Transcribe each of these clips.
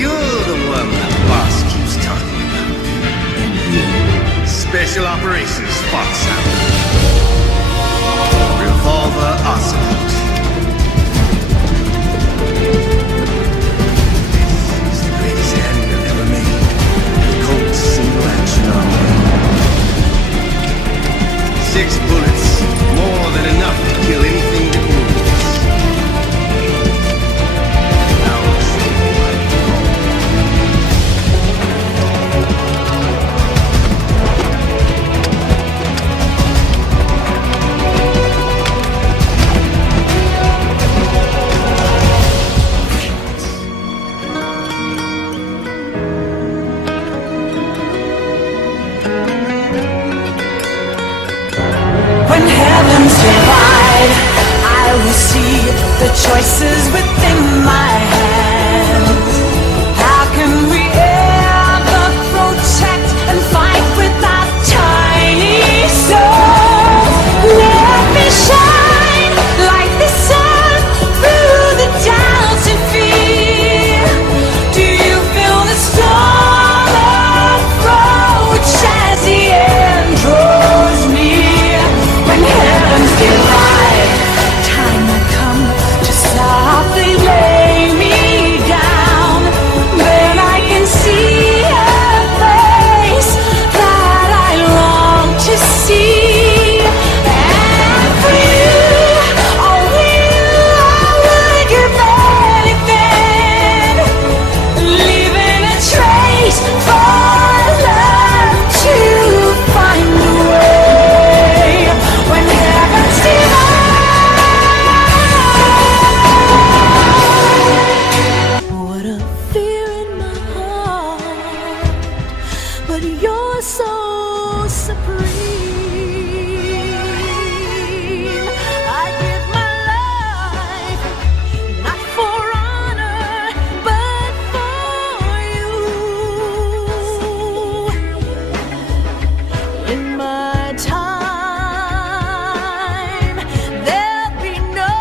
You're the one the boss keeps talking about. And you, Special Operations Fox Hound. Revolver Ocelot. This is the greatest handgun ever made. The Colt's single action armor. 6 bullets, more than enough to kill anything that moves. When heavens divide, I will see the choices within my hands. How can we ever protect and fight with our tiny souls? Let me shine like the sun through the doubts and fear. Do you feel the storm approach as the end draws near? When heavens divide, time will come to softly lay me down. Then I can see a face that I long to see. And for you, oh you, I would give anything, leaving a trace for love to find a way. When heavens divide, what a fear in my heart, but you're so supreme. I give my life, not for honor, but for you. In my time, there'll be no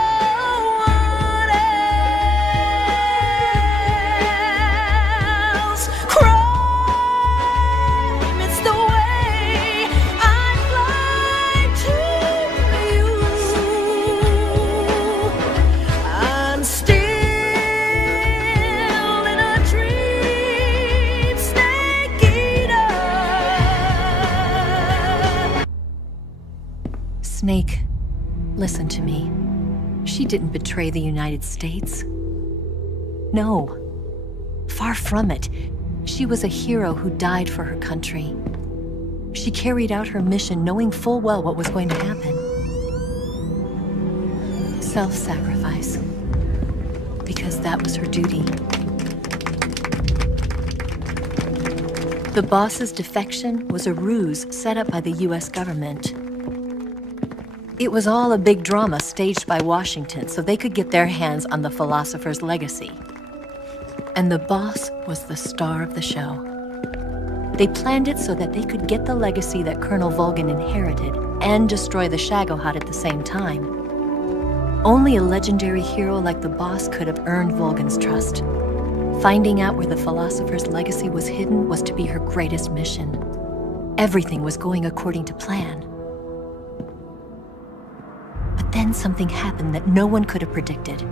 one else. Crime, it's the way I'd like to you. I'm still in a dream, snake eater. Snake, listen to me. She didn't betray the United States. No. Far from it. She was a hero who died for her country. She carried out her mission knowing full well what was going to happen. Self-sacrifice. Because that was her duty. The boss's defection was a ruse set up by the US government. It was all a big drama staged by Washington so they could get their hands on the philosopher's legacy. And the boss was the star of the show. They planned it so that they could get the legacy that Colonel Volgin inherited and destroy the Shagohod at the same time. Only a legendary hero like the boss could have earned Volgin's trust. Finding out where the philosopher's legacy was hidden was to be her greatest mission. Everything was going according to plan. But then something happened that no one could have predicted.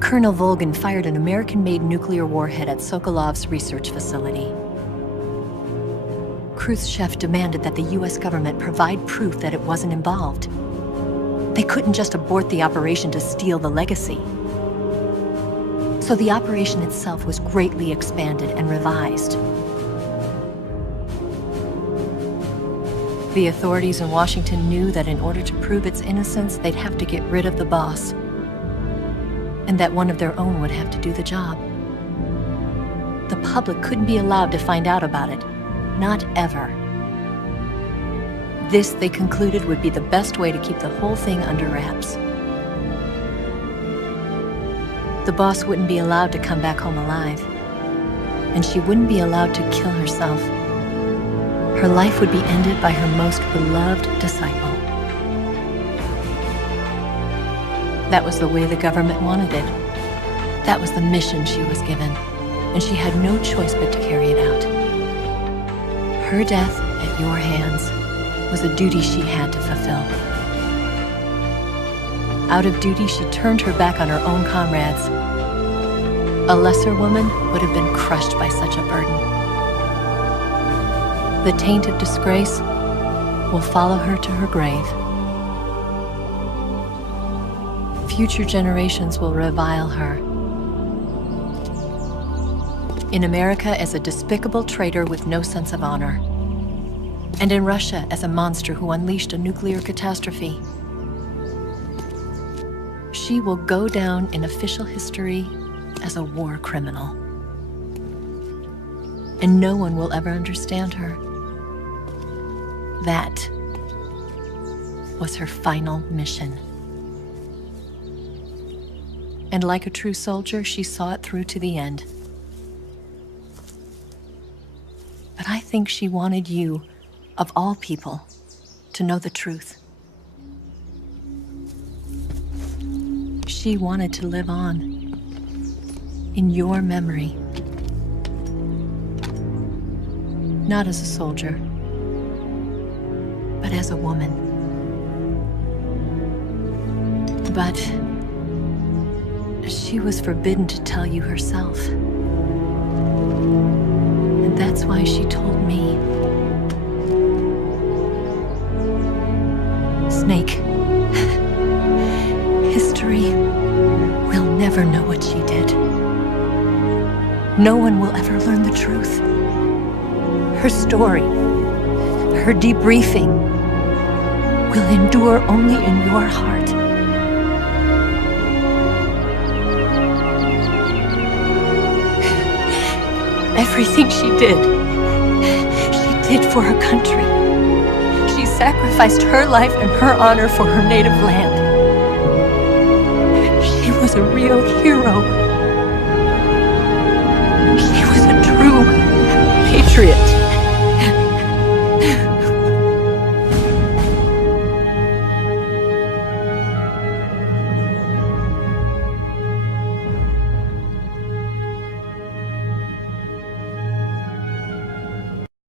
Colonel Volgin fired an American-made nuclear warhead at Sokolov's research facility. Khrushchev demanded that the US government provide proof that it wasn't involved. They couldn't just abort the operation to steal the legacy. So the operation itself was greatly expanded and revised. The authorities in Washington knew that in order to prove its innocence, they'd have to get rid of the boss, and that one of their own would have to do the job. The public couldn't be allowed to find out about it, not ever. This, they concluded, would be the best way to keep the whole thing under wraps. The boss wouldn't be allowed to come back home alive, and she wouldn't be allowed to kill herself. Her life would be ended by her most beloved disciple. That was the way the government wanted it. That was the mission she was given. and she had no choice but to carry it out. Her death at your hands was a duty she had to fulfill. Out of duty, she turned her back on her own comrades. A lesser woman would have been crushed by such a burden. The taint of disgrace will follow her to her grave. Future generations will revile her. In America as a despicable traitor with no sense of honor. And in Russia as a monster who unleashed a nuclear catastrophe. She will go down in official history as a war criminal. And no one will ever understand her. That was her final mission. And like a true soldier, she saw it through to the end. But I think she wanted you, of all people, to know the truth. She wanted to live on in your memory. Not as a soldier, but as a woman. But she was forbidden to tell you herself. And that's why she told me. Snake, history will never know what she did. No one will ever learn the truth. Her story, her debriefing, will endure only in your heart. Everything she did for her country. She sacrificed her life and her honor for her native land. She was a real hero. She was a true patriot.